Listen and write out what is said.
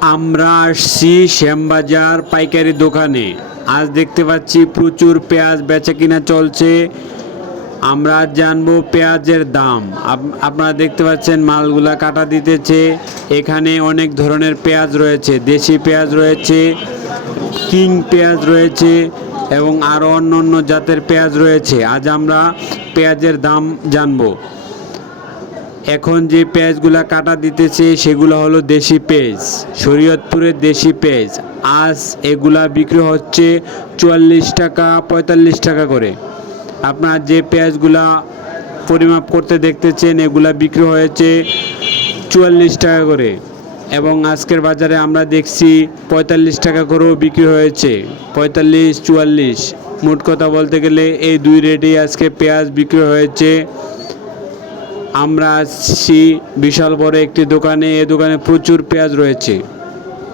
আমরা আসছি শ্যামবাজার পাইকারি দোকানে। আজ দেখতে পাচ্ছি প্রচুর পেঁয়াজ বেচা কিনা চলছে। আমরা জানব পেঁয়াজের দাম। আপ- আপনারা দেখতে পাচ্ছেন মালগুলা কাটা দিতেছে। এখানে অনেক ধরনের পেঁয়াজ রয়েছে। দেশি পেঁয়াজ রয়েছে, কিং পেঁয়াজ রয়েছে এবং আরও অন্য অন্য জাতের পেঁয়াজ রয়েছে। আজ আমরা পেঁয়াজের দাম জানব। এখন যে পেঁয়াজগুলা কাটা দিতেছে, সেগুলো হলো দেশি পেঁয়াজ, শরীয়তপুরের দেশি পেঁয়াজ। আজ এগুলা বিক্রি হচ্ছে চুয়াল্লিশ টাকা, পঁয়তাল্লিশ টাকা করে। আপনার যে পেঁয়াজগুলা পরিমাপ করতে দেখতেছেন, এগুলা বিক্রি হয়েছে চুয়াল্লিশ টাকা করে। এবং আজকের বাজারে আমরা দেখছি পঁয়তাল্লিশ টাকা করেও বিক্রি হয়েছে। পঁয়তাল্লিশ, চুয়াল্লিশ। মোট কথা বলতে গেলে এই দুই রেটেই আজকে পেঁয়াজ বিক্রি হয়েছে। আমরা আসছি বিশাল বড় একটি দোকানে। এ দোকানে প্রচুর পেঁয়াজ রয়েছে।